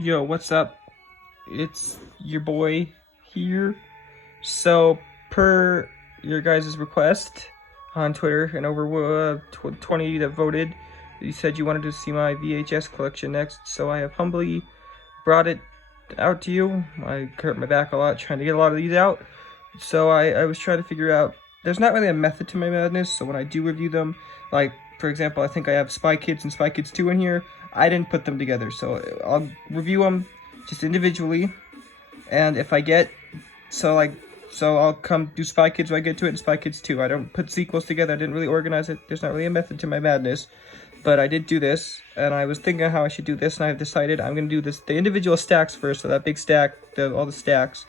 Yo, what's up? It's your boy here. So, per your guys' request on Twitter, and over 20 that voted, you said you wanted to see my VHS collection next, so I have humbly brought it out to you. I hurt my back a lot trying to get a lot of these out, so I was trying to figure out, there's not really a method to my madness, so when I do review them, like, for example, I think I have Spy Kids and Spy Kids 2 in here. I didn't put them together, so I'll review them just individually, and if I get, so I'll come do Spy Kids when I get to it, and Spy Kids 2. I don't put sequels together. I didn't really organize it. There's not really a method to my madness, but I did do this, and I was thinking how I should do this, and I've decided I'm going to do the individual stacks first, so that big stack, all the stacks.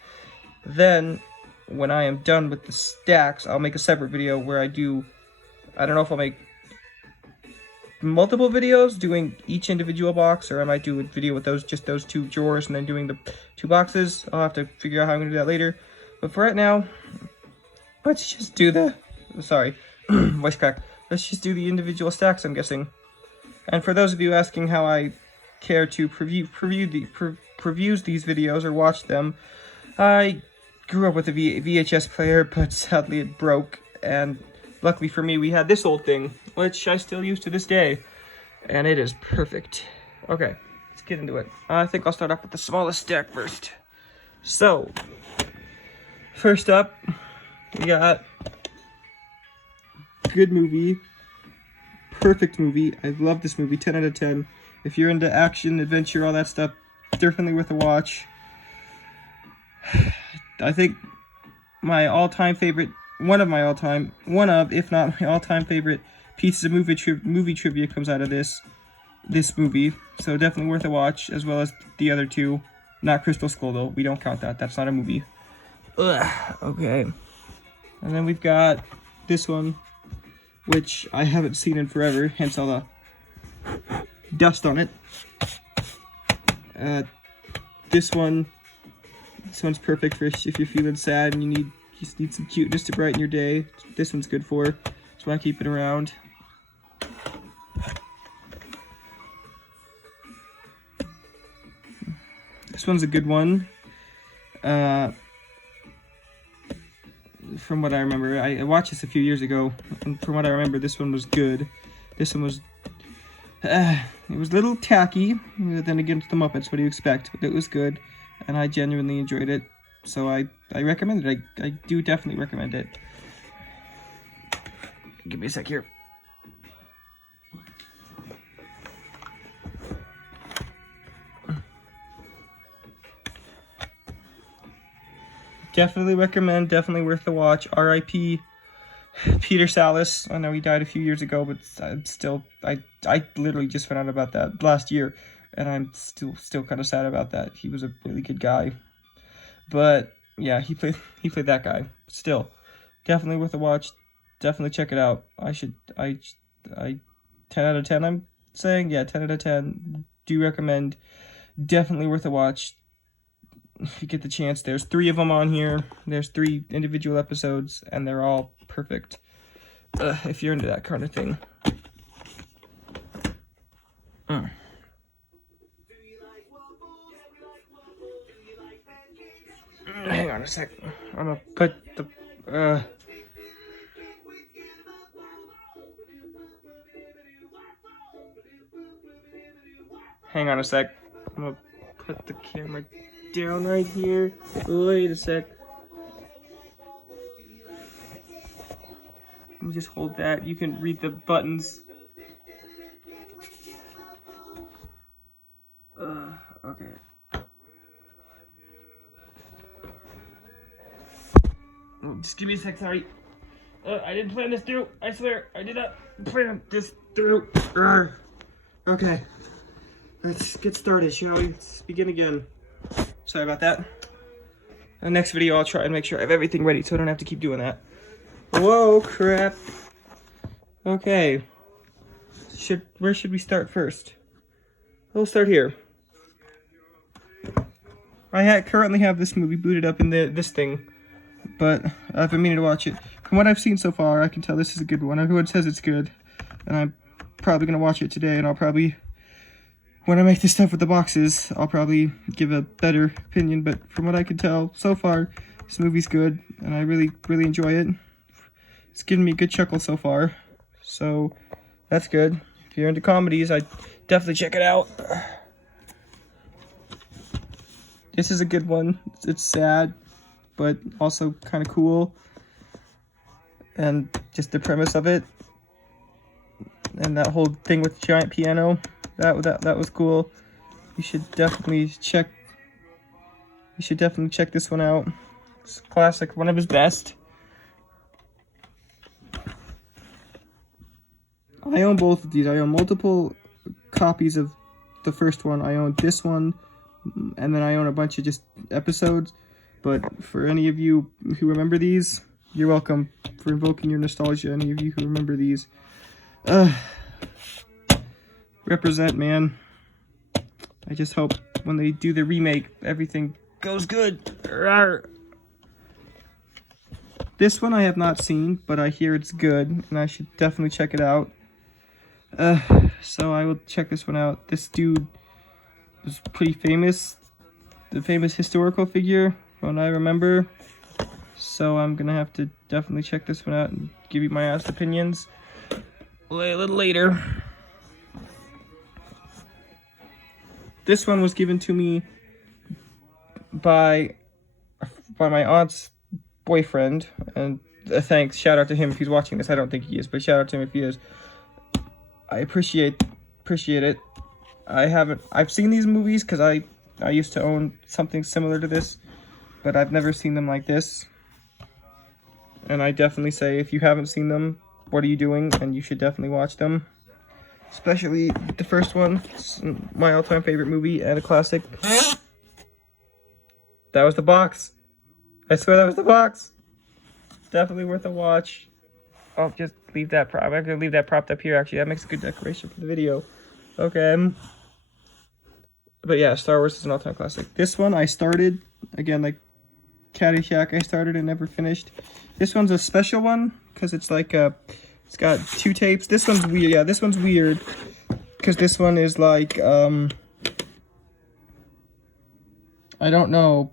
Then, when I am done with the stacks, I'll make a separate video where I don't know if I'll make multiple videos doing each individual box, or I might do a video with just those two drawers and then doing the two boxes. I'll have to figure out how I'm gonna do that later, but for right now, let's just do voice crack, let's just do the individual stacks, I'm guessing. And for those of you asking how I care to previews these videos or watch them, I grew up with a VHS player, but sadly it broke, and luckily for me, we had this old thing, which I still use to this day, and it is perfect. Okay, let's get into it. I think I'll start off with the smallest stack first. So, first up, we got good movie, perfect movie. I love this movie, 10 out of 10. If you're into action, adventure, all that stuff, definitely worth a watch. I think my all-time favorite, one of, if not my all-time favorite pieces of movie trivia comes out of this movie, so definitely worth a watch, as well as the other two. Not Crystal Skull, though. We don't count that. That's not a movie. Ugh, okay. And then we've got this one, which I haven't seen in forever, hence all the dust on it. This one's perfect for if you're feeling sad and you just need some cuteness to brighten your day. This one's good for. That's why I keep it around. This one's a good one. From what I remember, I watched this a few years ago, and from what I remember, this one was good. This one was, it was a little tacky. Then again, it's the Muppets. What do you expect? But it was good, and I genuinely enjoyed it. So I recommend it. I do definitely recommend it. Give me a sec here. Definitely recommend, definitely worth the watch. R.I.P. Peter Sallis. I know he died a few years ago, but I'm still, I literally just found out about that last year, and I'm still kind of sad about that. He was a really good guy. But yeah, he played that guy. Still, definitely worth a watch. Definitely check it out. 10 out of 10. I'm saying, yeah, 10 out of 10. Do recommend. Definitely worth a watch. If you get the chance, there's 3 of them on here. There's 3 individual episodes, and they're all perfect. If you're into that kind of thing. Hang on a sec. I'm gonna put the hang on a sec. I'm gonna put the camera down right here. Wait a sec. Let me just hold that. You can read the buttons. Okay. Just give me a sec, sorry. I didn't plan this through. I swear, I did not plan this through. Okay. Let's get started, shall we? Let's begin again. Sorry about that. The next video, I'll try and make sure I have everything ready so I don't have to keep doing that. Whoa, crap. Okay. Where should we start first? We'll start here. I currently have this movie booted up in this thing, but I've been meaning to watch it. From what I've seen so far, I can tell this is a good one. Everyone says it's good, and I'm probably going to watch it today, and I'll probably when I make this stuff with the boxes, I'll probably give a better opinion, but from what I can tell so far, this movie's good, and I really enjoy it. It's giving me a good chuckle so far, so that's good. If you're into comedies, I definitely check it out. This is a good one. It's sad, but also kind of cool, and just the premise of it, and that whole thing with the giant piano. That was cool. You should definitely check this one out. It's a classic, one of his best. I own both of these. I own multiple copies of the first one. I own this one, and then I own a bunch of just episodes. But for any of you who remember these, you're welcome for invoking your nostalgia. Any of you who remember these. Represent, man. I just hope when they do the remake, everything goes good. Rawr. This one I have not seen, but I hear it's good, and I should definitely check it out. So I will check this one out. This dude was pretty famous. The famous historical figure, from what I remember. So I'm gonna have to definitely check this one out and give you my honest opinions a little later. This one was given to me by my aunt's boyfriend, and thanks, shout out to him if he's watching this. I don't think he is, but shout out to him if he is. I appreciate it. I've seen these movies because I used to own something similar to this, but I've never seen them like this. And I definitely say, if you haven't seen them, what are you doing? And you should definitely watch them. Especially the first one. It's my all-time favorite movie and a classic. That was the box. I swear that was the box. Definitely worth a watch. I'll just leave that prop. I'm gonna leave that propped up here, actually. That makes a good decoration for the video. Okay. But yeah, Star Wars is an all-time classic. This one I started, again, like Caddyshack, I started and never finished. This one's a special one, because it's like it's got 2 tapes. This one's weird. Yeah, this one's weird, because this one is like, I don't know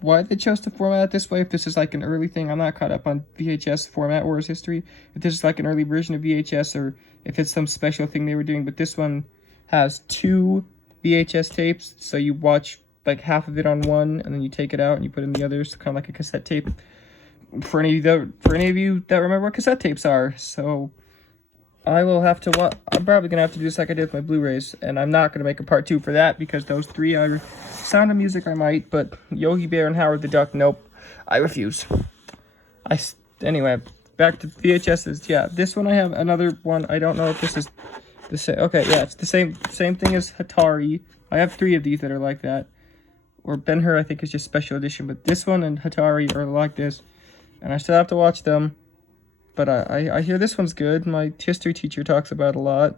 why they chose to format it this way. If this is like an early thing, I'm not caught up on VHS format or its history. If this is like an early version of VHS, or if it's some special thing they were doing. But this one has 2 VHS tapes, so you watch like half of it on one, and then you take it out and you put in the others, kind of like a cassette tape. For any of you that remember what cassette tapes are. So I will have to I'm probably gonna have to do this like I did with my Blu-rays, and I'm not gonna make a part 2 for that, because those 3 are Sound of Music. I might, but Yogi Bear and Howard the Duck, nope, I refuse. Anyway, back to VHSs. Yeah, this one I have another one. I don't know if this is the same. Okay, yeah, it's the same thing as Hatari. I have 3 of these that are like that. Or Ben-Hur, I think, is just special edition, but this one and Hatari are like this. And I still have to watch them, but I hear this one's good. My history teacher talks about it a lot.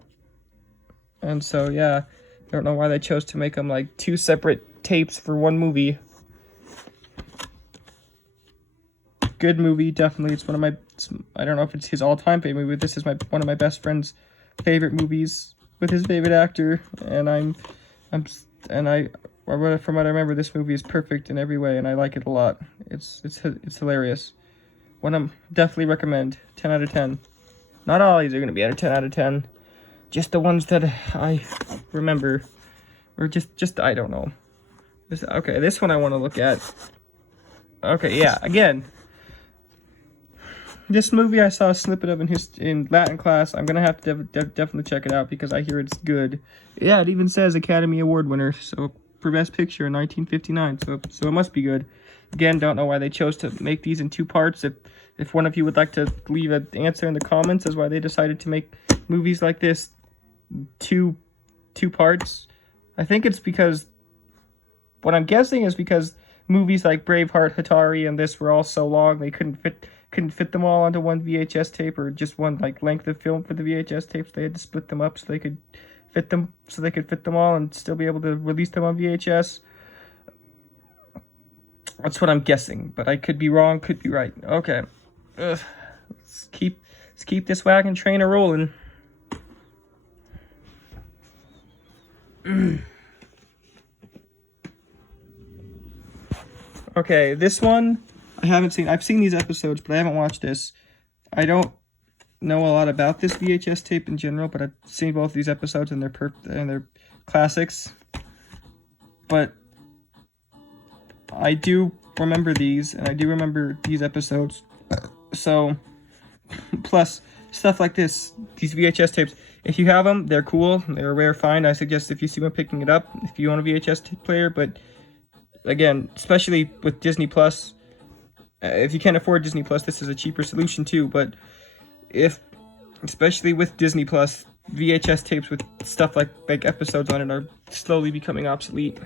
And so, yeah, I don't know why they chose to make them like 2 separate tapes for one movie. Good movie, definitely. It's one of my, I don't know if it's his all-time favorite movie, but this is one of my best friend's favorite movies with his favorite actor. And from what I remember, this movie is perfect in every way, and I like it a lot. It's hilarious. One I'm definitely recommend. 10 out of 10. Not all these are going to be out of 10 out of 10. Just the ones that I remember. Or just I don't know. Okay, this one I want to look at. Okay, yeah, again. This movie I saw a snippet of in Latin class. I'm going to have to definitely check it out, because I hear it's good. Yeah, it even says Academy Award winner. So for Best Picture in 1959. So it must be good. Again, don't know why they chose to make these in 2 parts. If one of you would like to leave an answer in the comments as why they decided to make movies like this 2 parts. I think it's because, what I'm guessing is because movies like Braveheart, Hatari, and this were all so long they couldn't fit them all onto one VHS tape, or just one like length of film for the VHS tapes. They had to split them up so they could fit them all and still be able to release them on VHS. That's what I'm guessing, but I could be wrong, could be right. Okay. Let's keep this wagon train a rolling. Okay, this one I haven't seen. I've seen these episodes, but I haven't watched this. I don't know a lot about this VHS tape in general, but I've seen both these episodes and they're classics. But I do remember these, and I do remember these episodes. So, plus stuff like this, these VHS tapes. If you have them, they're cool. They're a rare find. I suggest if you see one picking it up, if you own a VHS tape player. But again, especially with Disney Plus, if you can't afford Disney Plus, this is a cheaper solution too. But especially with Disney Plus, VHS tapes with stuff like episodes on it are slowly becoming obsolete.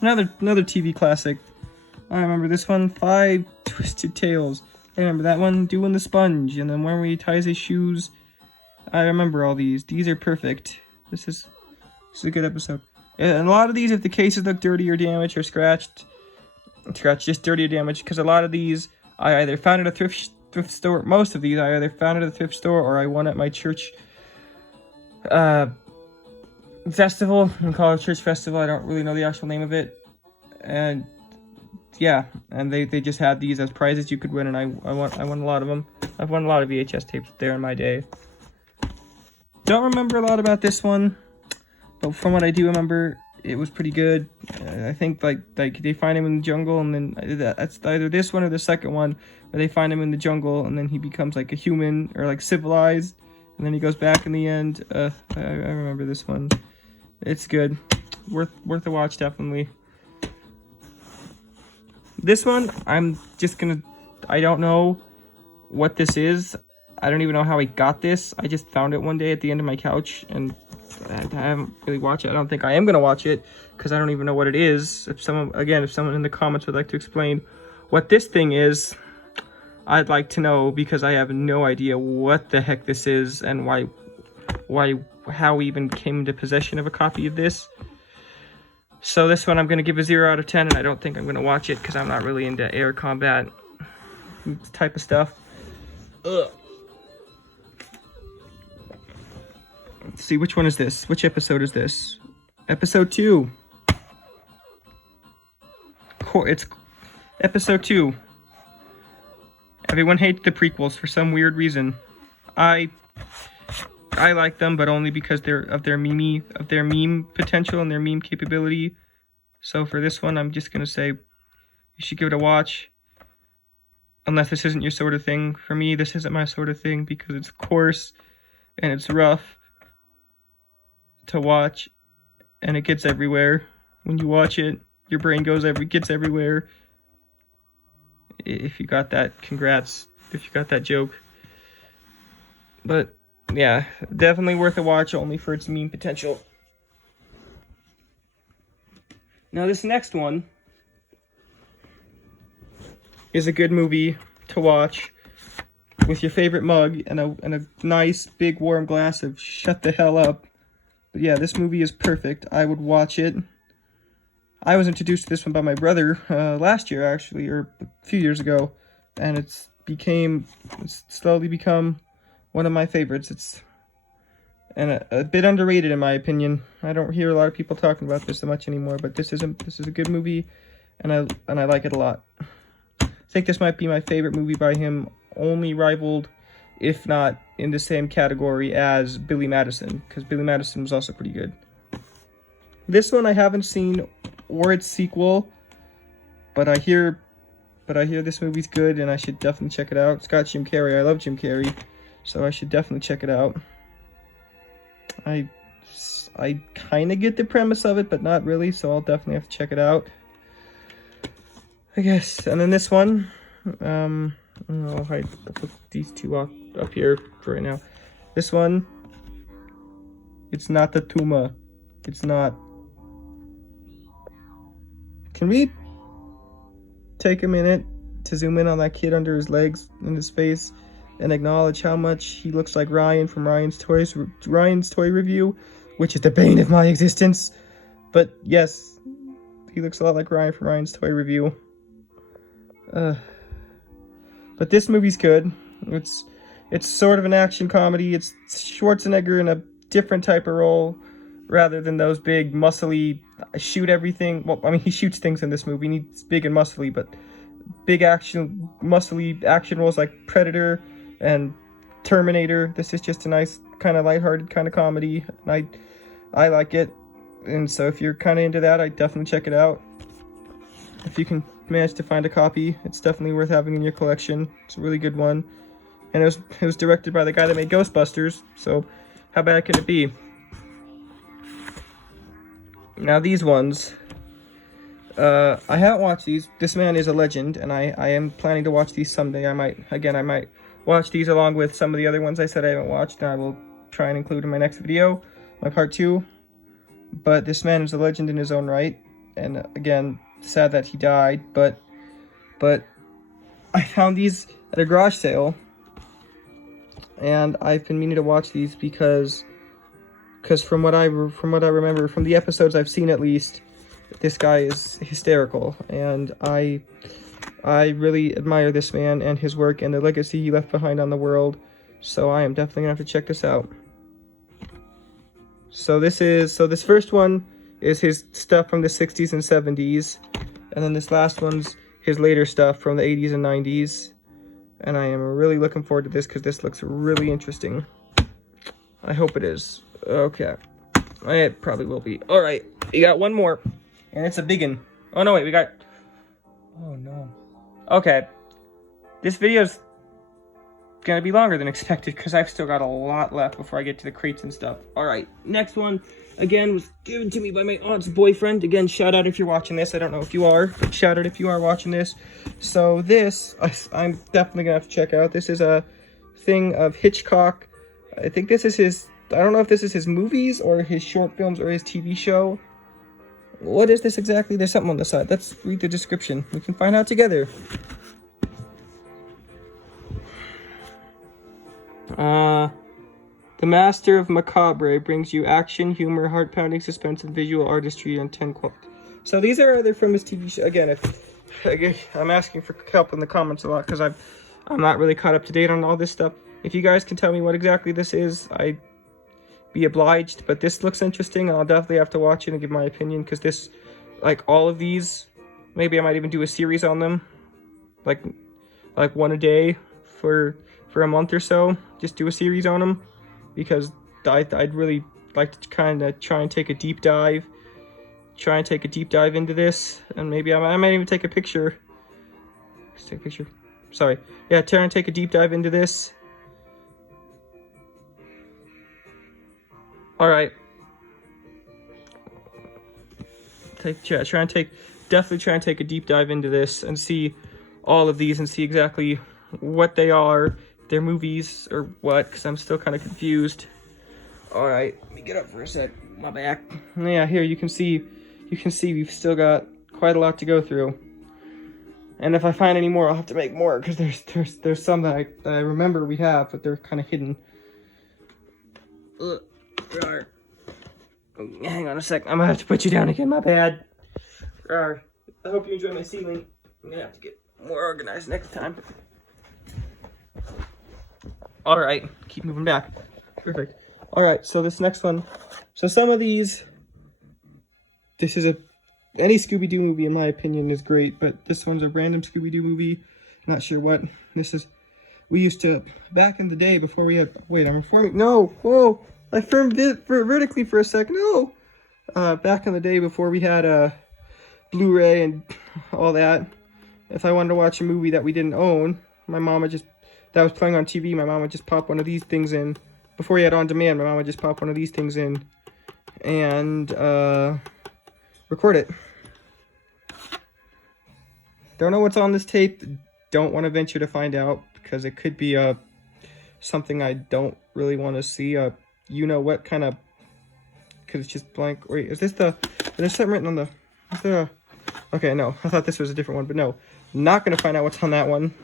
Another TV classic. I remember this one, Five Twisted Tales. I remember that one, Doing the Sponge, and then when he ties his shoes. I remember all these. These are perfect. This is a good episode. And a lot of these, if the cases look dirty or damaged or scratched, just dirty or damaged, because a lot of these I either found at a thrift store. Most of these I either found at a thrift store or I won at my church festival. We call it a church festival. I don't really know the actual name of it. And yeah, and they just had these as prizes you could win, and I won a lot of them. I've won a lot of VHS tapes there in my day. Don't remember a lot about this one, but from what I do remember, it was pretty good. I think like they find him in the jungle, and then that's either this one or the second one, where they find him in the jungle, and then he becomes like a human or like civilized, and then he goes back in the end. I remember this one. It's good, worth a watch definitely. This one, I don't know what this is. I don't even know how I got this. I just found it one day at the end of my couch, and I haven't really watched it. I don't think I am going to watch it, because I don't even know what it is. If someone in the comments would like to explain what this thing is, I'd like to know, because I have no idea what the heck this is, and how we even came into possession of a copy of this. So this one I'm going to give a 0 out of 10, and I don't think I'm going to watch it, because I'm not really into air combat type of stuff. Ugh. Let's see, which one is this? Which episode is this? Episode 2. It's episode 2. Everyone hates the prequels for some weird reason. I like them, but only because of their meme potential and their meme capability. So for this one, I'm just gonna say you should give it a watch. Unless this isn't your sort of thing. For me, this isn't my sort of thing, because it's coarse and it's rough to watch, and it gets everywhere. When you watch it, your brain gets everywhere. If you got that, congrats. If you got that joke. But yeah, definitely worth a watch, only for its meme potential. Now this next one is a good movie to watch with your favorite mug and a nice big warm glass of Shut the Hell Up. But yeah, this movie is perfect. I would watch it. I was introduced to this one by my brother last year, actually, or a few years ago, and it's slowly become one of my favorites. It's a bit underrated in my opinion. I don't hear a lot of people talking about this so much anymore, but this is a good movie, and I like it a lot. I think this might be my favorite movie by him, only rivaled, if not in the same category as Billy Madison, because Billy Madison was also pretty good. This one I haven't seen, or its sequel, but I hear this movie's good, and I should definitely check it out. It's got Jim Carrey. I love Jim Carrey, so I should definitely check it out. I kind of get the premise of it, but not really, so I'll definitely have to check it out, I guess. And then this one, I'll put these two up here for right now. This one, it's not the Tuma. It's not. Can we take a minute to zoom in on that kid under his legs and his face and acknowledge how much he looks like Ryan from Ryan's Toy Review, which is the bane of my existence. But yes, he looks a lot like Ryan from Ryan's Toy Review. But this movie's good. It's sort of an action comedy. It's Schwarzenegger in a different type of role, rather than those big muscly shoot everything. Well, I mean, he shoots things in this movie. He's big and muscly, but big action, muscly action roles like Predator and Terminator. This is just a nice kind of lighthearted kind of comedy, and I like it. And so if you're kind of into that, I definitely check it out. If you can manage to find a copy, it's definitely worth having in your collection. It's a really good one. And it was directed by the guy that made Ghostbusters, so how bad can it be? Now these ones, I haven't watched these. This man is a legend, and I am planning to watch these someday. I might watch these along with some of the other ones I said I haven't watched, and I will try and include in my next video, my part 2. But this man is a legend in his own right, and again, sad that he died, but I found these at a garage sale, and I've been meaning to watch these because from what I remember from the episodes I've seen, at least, this guy is hysterical, and I really admire this man and his work and the legacy he left behind on the world. So I am definitely gonna have to check this out. So this first one is his stuff from the 60s and 70s, and then this last one's his later stuff from the 80s and 90s. And I am really looking forward to this because this looks really interesting. I hope it is. Okay. It probably will be. All right, we got one more, and it's a big one. Oh no, wait, we got. Oh no. Okay, this video's gonna be longer than expected because I've still got a lot left before I get to the crates and stuff. All right, next one again was given to me by my aunt's boyfriend. Again, shout out if you're watching this. I don't know if you are. Shout out if you are watching this. So this I'm definitely gonna have to check out. This is a thing of Hitchcock. I think this is his. I don't know if this is his movies or his short films or his TV show. What is this exactly? There's something on the side. Let's read the description. We can find out together. The master of macabre brings you action, humor, heart-pounding suspense, and visual artistry on 10 quotes. So these are either from his TV show. Again, I'm asking for help in the comments a lot because I'm not really caught up to date on all this stuff. If you guys can tell me what exactly this is, I'd be obliged. But this looks interesting, and I'll definitely have to watch it and give my opinion because this, like all of these, maybe I might even do a series on them, like one a day for a month or so. Just do a series on them because I'd really like to kind of try and take a deep dive into this, and maybe I might even take a picture. Let's take a picture. Sorry. Yeah, try and take a deep dive into this. All right. Definitely try and take a deep dive into this and see all of these and see exactly what they are, their movies or what, because I'm still kind of confused. All right, let me get up for a sec. My back. Yeah, here you can see we've still got quite a lot to go through. And if I find any more, I'll have to make more because there's some that I remember we have, but they're kind of hidden. Hang on a sec. I'm gonna have to put you down again. My bad. I hope you enjoy my ceiling. I'm gonna have to get more organized next time. All right, keep moving back. Perfect. All right, so this next one. So some of these. This is any Scooby-Doo movie, in my opinion, is great, but this one's a random Scooby-Doo movie. Not sure what this is. We used to, back in the day before we had, wait, I'm reforming, no, whoa, I firmed vertically for a second, no. Back in the day before we had a Blu-ray and all that, if I wanted to watch a movie that we didn't own, my mom would just, that was playing on TV, my mom would just pop one of these things in. Before we had On Demand, my mom would just pop one of these things in and record it. Don't know what's on this tape. Don't want to venture to find out because it could be something I don't really want to see. You know what kind of? Because it's just blank. Wait, is this the? There's something written on the. Is there a? Okay, no. I thought this was a different one, but no. Not gonna find out what's on that one.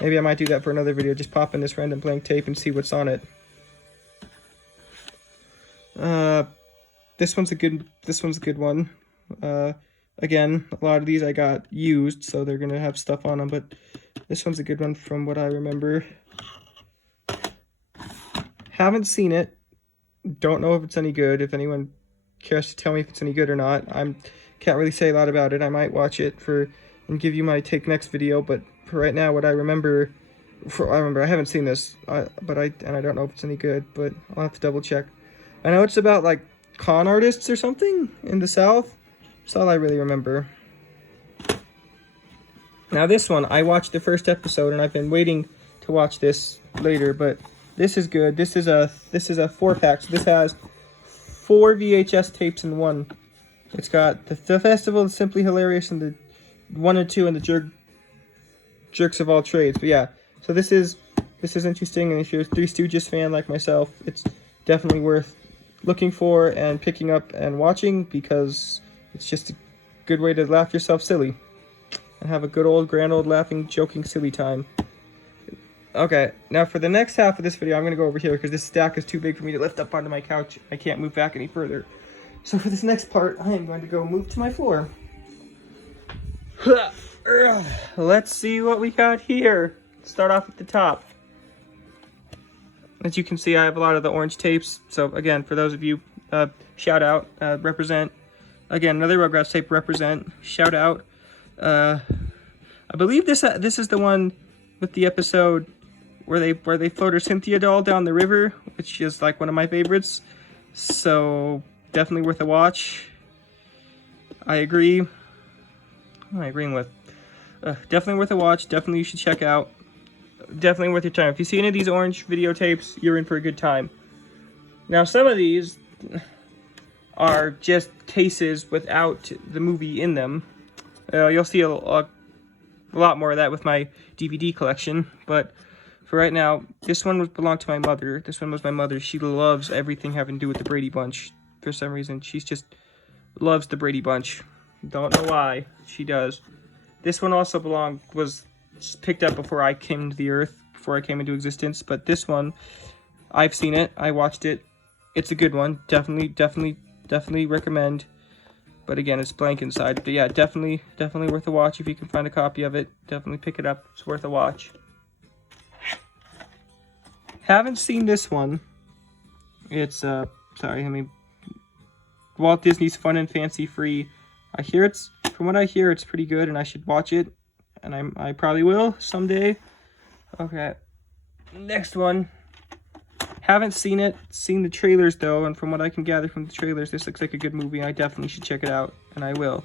Maybe I might do that for another video. Just pop in this random blank tape and see what's on it. This one's a good one. Again, a lot of these I got used, so they're gonna have stuff on them, but this one's a good one from what I remember. Haven't seen it. Don't know if it's any good. If anyone cares to tell me if it's any good or not. Can't really say a lot about it. I might watch it and give you my take next video, but for right now, what I remember, I haven't seen this, but I don't know if it's any good, but I'll have to double check. I know it's about like con artists or something in the South. That's all I really remember. Now this one, I watched the first episode and I've been waiting to watch this later, but this is good. This is a 4-pack. So this has 4 VHS tapes in one. It's got the Festival, the Simply Hilarious, and the 1 and 2, and the Jerks of All Trades. But yeah, so this is interesting, and if you're a Three Stooges fan like myself, it's definitely worth looking for and picking up and watching, because it's just a good way to laugh yourself silly and have a good old, grand old laughing, joking, silly time. Okay, now for the next half of this video, I'm going to go over here because this stack is too big for me to lift up onto my couch. I can't move back any further. So for this next part, I am going to go move to my floor. Let's see what we got here. Start off at the top. As you can see, I have a lot of the orange tapes. So again, for those of you, shout out, represent. Again, another Rugrats tape, represent, shout out. I believe this is the one with the episode where they float her Cynthia doll down the river, which is like one of my favorites. So definitely worth a watch. I agree. What am I agreeing with? Definitely worth a watch. Definitely you should check out. Definitely worth your time. If you see any of these orange videotapes, you're in for a good time. Now some of these are just cases without the movie in them. You'll see a lot more of that with my DVD collection, but for right now, this one belonged to my mother. This one was my mother. She loves everything having to do with the Brady Bunch. For some reason, she's just loves the Brady Bunch. Don't know why, she does. This one also was picked up before I came to the earth, before I came into existence, but this one, I've seen it, I watched it. It's a good one. Definitely recommend. But again, it's blank inside. But yeah, definitely worth a watch if you can find a copy of it. Definitely pick it up. It's worth a watch. Haven't seen this one. It's Walt Disney's Fun and Fancy Free. From what I hear, it's pretty good, and I should watch it. And I probably will someday. Okay. Next one. Haven't seen it. Seen the trailers though, and from what I can gather from the trailers, this looks like a good movie. I definitely should check it out, and I will.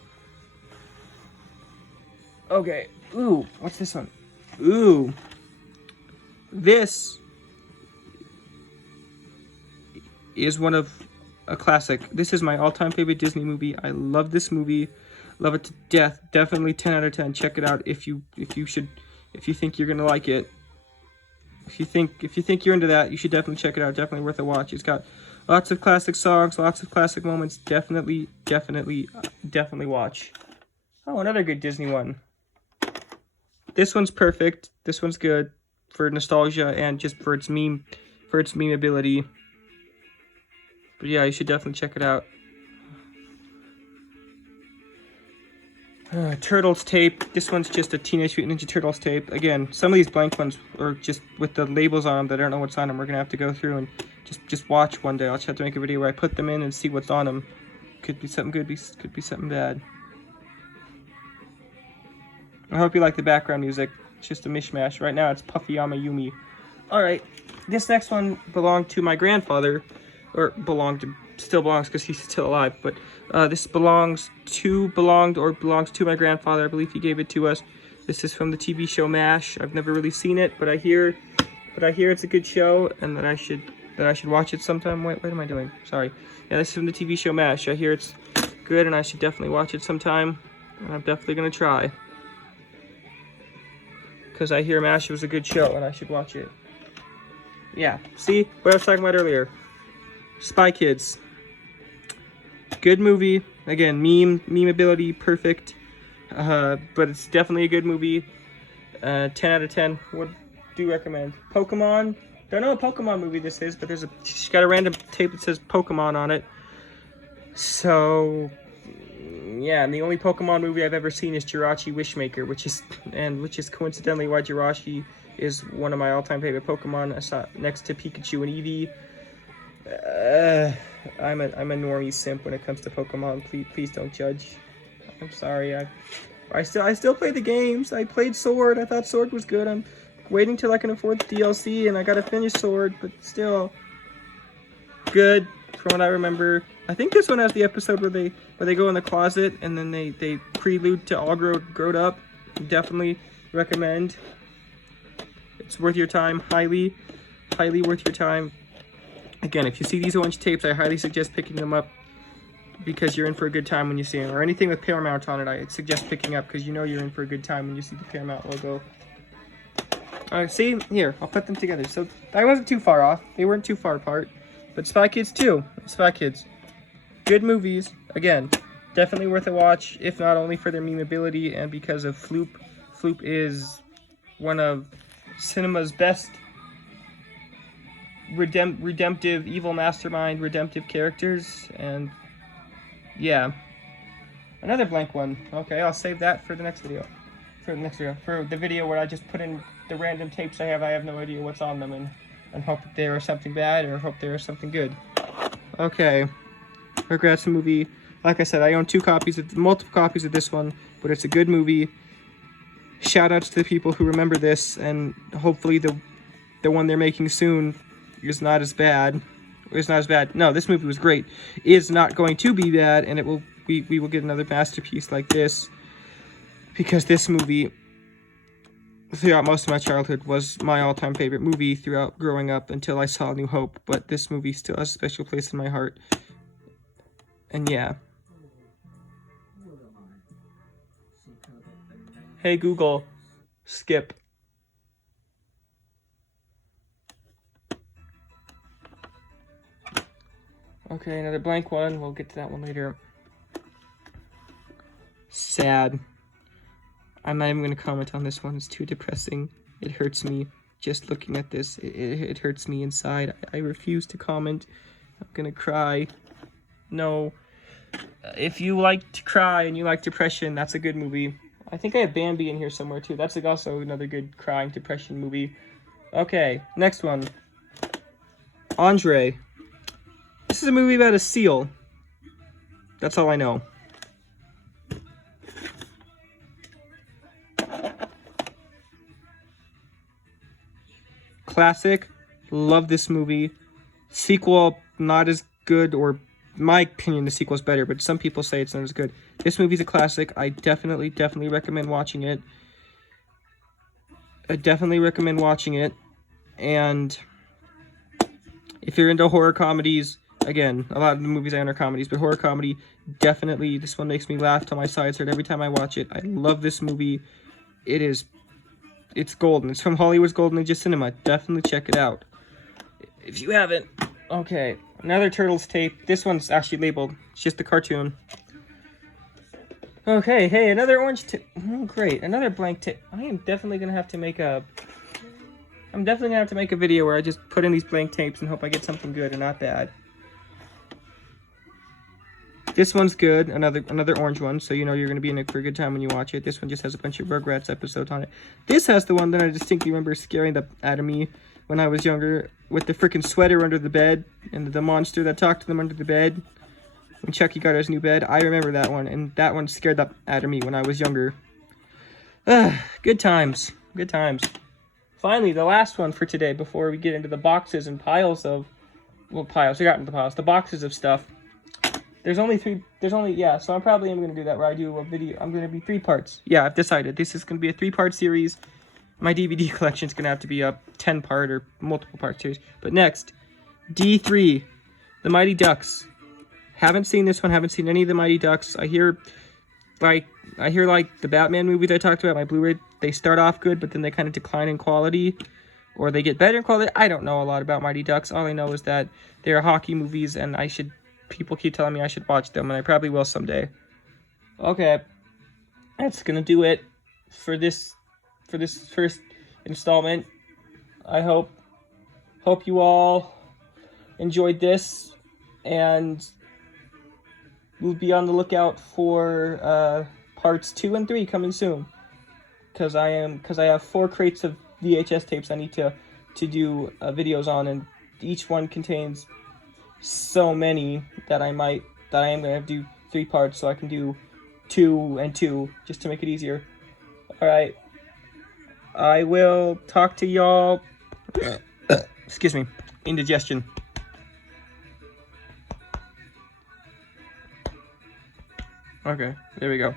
Okay. Ooh, what's this one? Ooh. This is one of a classic. This is my all-time favorite Disney movie. I love this movie. Love it to death. Definitely 10 out of 10. Check it out if you think you're gonna like it. If you think you're into that, you should definitely check it out. Definitely worth a watch. It's got lots of classic songs, lots of classic moments. Definitely watch. Oh, another good Disney one. This one's perfect. This one's good for nostalgia and just for its meme ability. But yeah, you should definitely check it out. Turtles tape. This one's just a Teenage Mutant Ninja Turtles tape. Again, some of these blank ones are just with the labels on them that I don't know what's on them. We're gonna have to go through and just watch one day. I'll just have to make a video where I put them in and see what's on them. Could be something good, could be something bad. I hope you like the background music. It's just a mishmash. Right now it's Puffy Yumi. Alright, this next one belonged to my grandfather. Or still belongs because he's still alive, but this belongs to my grandfather. I believe he gave it to us. This is from the TV show MASH. I've never really seen it, but I hear it's a good show and that I should watch it sometime. What am I doing? Sorry. Yeah, this is from the TV show MASH. I hear it's good and I should definitely watch it sometime. And I'm definitely gonna try. Because I hear MASH was a good show and I should watch it. Yeah, see what I was talking about earlier. Spy Kids. Good movie. Again, meme ability, perfect. But it's definitely a good movie. 10 out of 10. Would do recommend. Pokemon. Don't know what Pokemon movie this is, but she's got a random tape that says Pokemon on it. So yeah, and the only Pokemon movie I've ever seen is Jirachi Wishmaker, which is coincidentally why Jirachi is one of my all-time favorite Pokemon. I saw next to Pikachu and Eevee. I'm a normie simp when it comes to Pokemon. Please don't judge. I'm sorry. I still play the games. I played Sword. I thought Sword was good. I'm waiting till I can afford the DLC, and I gotta finish Sword, but still good from what I remember. I think this one has the episode where they go in the closet and then they prelude to all grown up. Definitely recommend. It's worth your time. Highly worth your time. Again, if you see these orange tapes, I highly suggest picking them up because you're in for a good time when you see them. Or anything with Paramount on it, I suggest picking up because you know you're in for a good time when you see the Paramount logo. Alright, see? Here, I'll put them together. So, I wasn't too far off. They weren't too far apart. But Spy Kids 2. Spy Kids. Good movies. Again, definitely worth a watch, if not only for their memeability and because of Floop. Floop is one of cinema's best redemptive, evil mastermind, redemptive characters. And, yeah. Another blank one. Okay, I'll save that for the next video. For the video where I just put in the random tapes I have no idea what's on them, and hope that there is something bad or hope there is something good. Okay. Regrets movie. Like I said, I own multiple copies of this one, but it's a good movie. Shout outs to the people who remember this, and hopefully the one they're making soon is not as bad. It's not as bad. No, this movie was great. Is not going to be bad, and we will get another masterpiece like this. Because this movie, throughout most of my childhood, was my all-time favorite movie throughout growing up until I saw New Hope. But this movie still has a special place in my heart. And yeah. Hey Google, skip. Okay, another blank one. We'll get to that one later. Sad. I'm not even going to comment on this one. It's too depressing. It hurts me just looking at this. It hurts me inside. I refuse to comment. I'm going to cry. No. If you like to cry and you like depression, that's a good movie. I think I have Bambi in here somewhere too. That's also another good crying depression movie. Okay, next one. Andre. This is a movie about a seal. That's all I know. Classic. Love this movie. Sequel, not as good, or in my opinion, the sequel's better, but some people say it's not as good. This movie's a classic. I definitely recommend watching it. And if you're into horror comedies, again, a lot of the movies I own are comedies, but horror comedy, definitely, this one makes me laugh till my sides hurt every time I watch it. I love this movie. It's golden. It's from Hollywood's Golden Age of Cinema. Definitely check it out if you haven't. Okay, another Turtles tape. This one's actually labeled. It's just the cartoon. Okay, hey, another orange tape. Oh, great, another blank tape. I'm definitely gonna have to make a video where I just put in these blank tapes and hope I get something good and not bad. This one's good, another orange one, so you know you're going to be in it for a good time when you watch it. This one just has a bunch of Rugrats episodes on it. This has the one that I distinctly remember scaring the out of me when I was younger, with the freaking sweater under the bed, and the monster that talked to them under the bed. When Chucky got his new bed, I remember that one, and that one scared the out of me when I was younger. Good times. Good times. Finally, the last one for today before we get into the boxes and piles of... Well, piles. We got into the piles. The boxes of stuff. So I'm probably going to do that where I do a video. I'm going to be 3 parts. Yeah, I've decided. This is going to be a 3-part series. My DVD collection is going to have to be a 10-part or multiple part series. But next, D3, The Mighty Ducks. Haven't seen this one. Haven't seen any of the Mighty Ducks. I hear like the Batman movies I talked about, my Blu-ray, they start off good, but then they kind of decline in quality, or they get better in quality. I don't know a lot about Mighty Ducks. All I know is that they're hockey movies, and people keep telling me I should watch them, and I probably will someday. Okay, that's gonna do it for this first installment. I hope you all enjoyed this, and we'll be on the lookout for parts 2 and 3 coming soon. Because I have 4 crates of VHS tapes I need to do videos on, and each one contains so many that I am gonna do 3 parts, so I can do 2 and 2 just to make it easier. All right, I will talk to y'all. Excuse me, indigestion. Okay, there we go.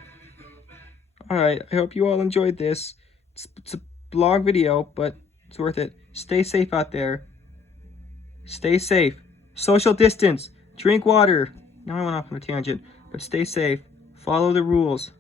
All right, I hope you all enjoyed this. It's a long video, but it's worth it. Stay safe out there. Stay safe. Social distance. Drink water. Now I went off on a tangent, but stay safe. Follow the rules.